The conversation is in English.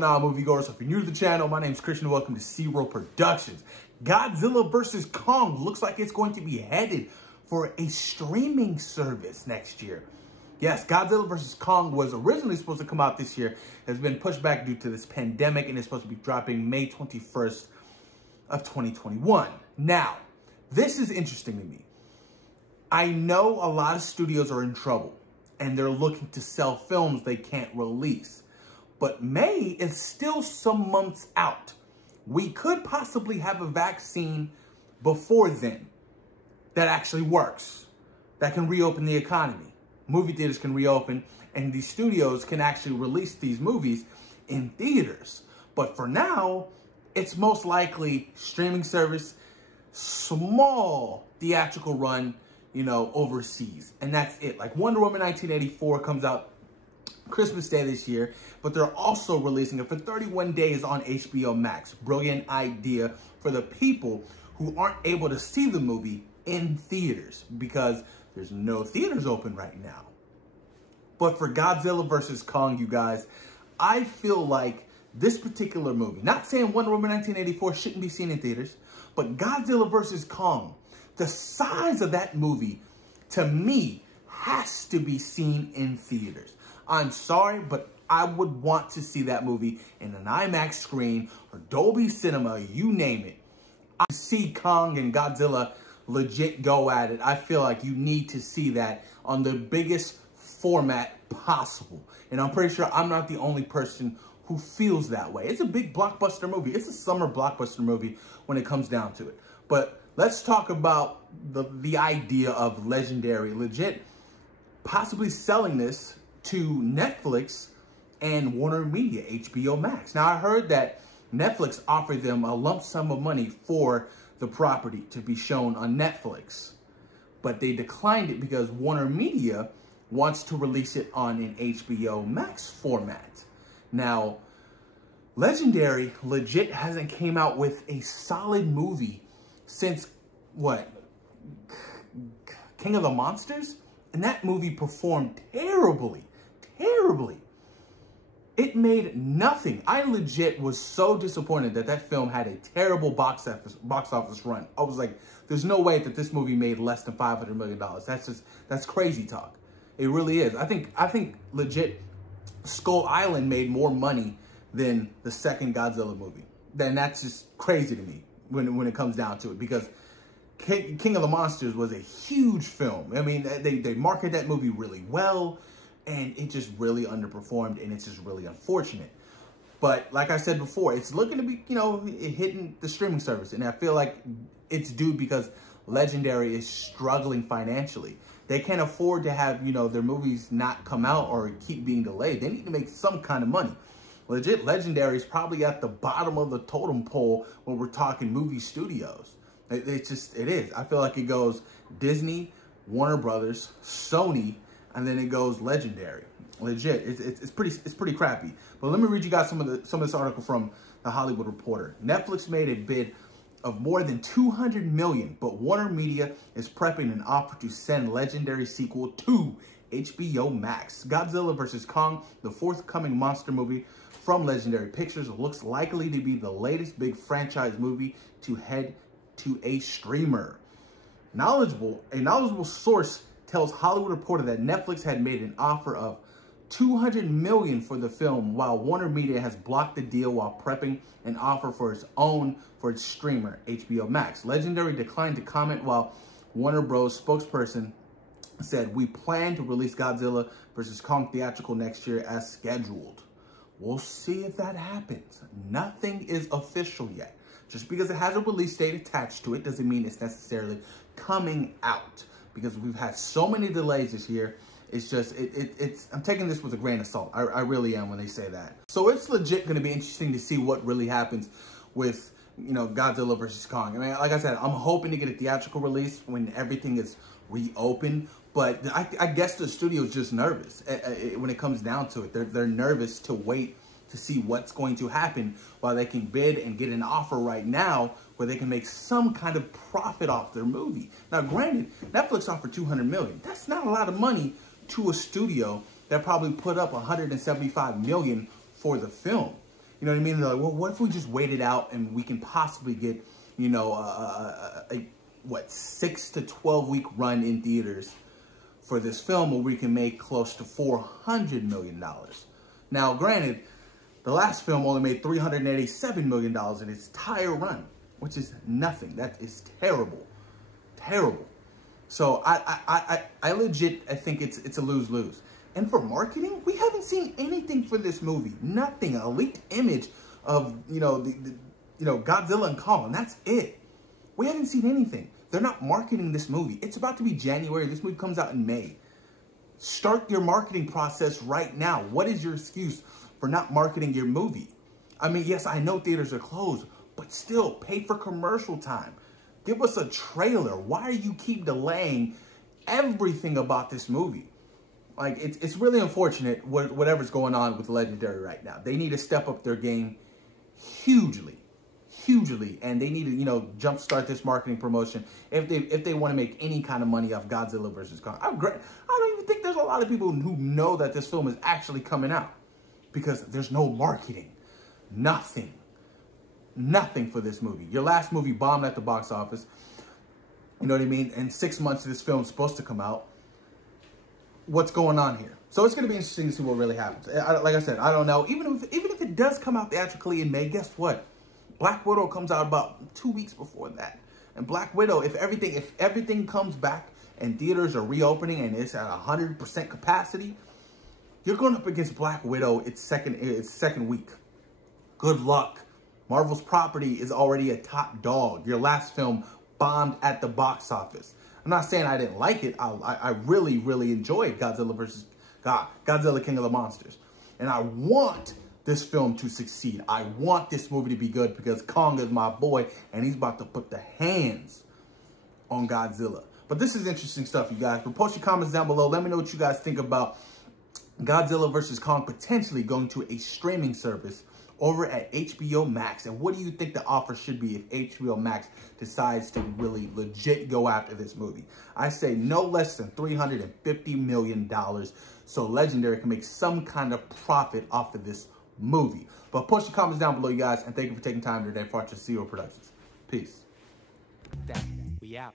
going on, moviegoers? If you're new to the channel, my name is Christian. Welcome to SeaWorld Productions. Godzilla vs. Kong looks like it's going to be headed for a streaming service next year. Yes, Godzilla vs. Kong was originally supposed to come out this year. It's been pushed back due to this pandemic, and it's supposed to be dropping May 21st of 2021. Now, this is interesting to me. I know a lot of studios are in trouble, and they're looking to sell films they can't release. But May is still some months out. We could possibly have a vaccine before then that actually works, that can reopen the economy. Movie theaters can reopen, and these studios can actually release these movies in theaters. But for now, it's most likely streaming service, small theatrical run, overseas. And that's it. Like Wonder Woman 1984 comes out Christmas Day this year, but they're also releasing it for 31 days on HBO Max. Brilliant idea for the people who aren't able to see the movie in theaters because there's no theaters open right now. But for Godzilla vs. Kong, you guys, I feel like this particular movie, not saying Wonder Woman 1984 shouldn't be seen in theaters, but Godzilla vs. Kong, the size of that movie, to me, has to be seen in theaters. I'm sorry, but I would want to see that movie in an IMAX screen or Dolby Cinema, you name it. I see Kong and Godzilla legit go at it. I feel like you need to see that on the biggest format possible. And I'm pretty sure I'm not the only person who feels that way. It's a big blockbuster movie. It's a summer blockbuster movie when it comes down to it. But let's talk about the idea of Legendary legit possibly selling this to Netflix and Warner Media, HBO Max. Now, I heard that Netflix offered them a lump sum of money for the property to be shown on Netflix, but they declined it because Warner Media wants to release it on an HBO Max format. Now, Legendary legit hasn't came out with a solid movie since, what, King of the Monsters? And that movie performed terribly. It made nothing. I legit was so disappointed that that film had a terrible box office run. I was like, there's no way that this movie made less than $500 million. That's crazy talk. It really is. I think legit Skull Island made more money than the second Godzilla movie. Then that's just crazy to me when it comes down to it, because King of the Monsters was a huge film. I mean, they marketed that movie really well, and it just really underperformed, and it's just really unfortunate. But like I said before, it's looking to be, hitting the streaming service, and I feel like it's due because Legendary is struggling financially. They can't afford to have, their movies not come out or keep being delayed. They need to make some kind of money. Legit, Legendary is probably at the bottom of the totem pole when we're talking movie studios. It is. I feel like it goes Disney, Warner Brothers, Sony, and then it goes Legendary. Legit, it's pretty crappy. But let me read you guys some of this article from The Hollywood Reporter. Netflix made a bid of more than $200 million, but Warner Media is prepping an offer to send Legendary sequel to HBO Max. Godzilla vs. Kong, the forthcoming monster movie from Legendary Pictures, looks likely to be the latest big franchise movie to head to a streamer. A knowledgeable source tells Hollywood Reporter that Netflix had made an offer of $200 million for the film, while Warner Media has blocked the deal while prepping an offer for its streamer, HBO Max. Legendary declined to comment, while Warner Bros. Spokesperson said, "We plan to release Godzilla vs. Kong theatrical next year as scheduled." We'll see if that happens. Nothing is official yet. Just because it has a release date attached to it doesn't mean it's necessarily coming out, because we've had so many delays this year. It's just, I'm taking this with a grain of salt. I really am when they say that. So it's legit going to be interesting to see what really happens with, Godzilla vs. Kong. I mean, like I said, I'm hoping to get a theatrical release when everything is reopened. But I guess the studio's just nervous when it comes down to it. They're nervous to wait to see what's going to happen while they can bid and get an offer right now where they can make some kind of profit off their movie. Now, granted, Netflix offered $200 million. That's not a lot of money to a studio that probably put up $175 million for the film. You know what I mean? They're like, well, what if we just wait it out and we can possibly get, you know, what, 6 to 12 week run in theaters for this film where we can make close to $400 million. Now, granted, the last film only made $387 million in its entire run, which is nothing. That is terrible, terrible. So I legit, I think it's a lose-lose. And for marketing, we haven't seen anything for this movie. Nothing. A leaked image of, you know, Godzilla and Kong, and that's it. We haven't seen anything. They're not marketing this movie. It's about to be January. This movie comes out in May. Start your marketing process right now. What is your excuse for not marketing your movie? I mean, yes, I know theaters are closed, but still, pay for commercial time. Give us a trailer. Why do you keep delaying everything about this movie? Like, it's really unfortunate whatever's going on with Legendary right now. They need to step up their game hugely, and they need to, you know, jumpstart this marketing promotion if they want to make any kind of money off Godzilla versus Kong. I don't even think there's a lot of people who know that this film is actually coming out because there's no marketing, nothing for this movie. Your last movie bombed at the box office. You know what I mean? And 6 months this film's supposed to come out. What's going on here? So it's going to be interesting to see what really happens. Like I said, I don't know. Even if it does come out theatrically in May, guess what? Black Widow comes out about 2 weeks before that. And Black Widow, if everything comes back and theaters are reopening and it's at 100% capacity, you're going up against Black Widow its second week. Good luck. Marvel's property is already a top dog. Your last film bombed at the box office. I'm not saying I didn't like it. I really, really enjoyed Godzilla King of the Monsters. And I want this film to succeed. I want this movie to be good because Kong is my boy and he's about to put the hands on Godzilla. But this is interesting stuff, you guys. But post your comments down below. Let me know what you guys think about Godzilla vs. Kong potentially going to a streaming service over at HBO Max. And what do you think the offer should be if HBO Max decides to really legit go after this movie? I say no less than $350 million so Legendary can make some kind of profit off of this movie. But post your comments down below, you guys, and thank you for taking time today for watching Zero Productions. Peace. We out.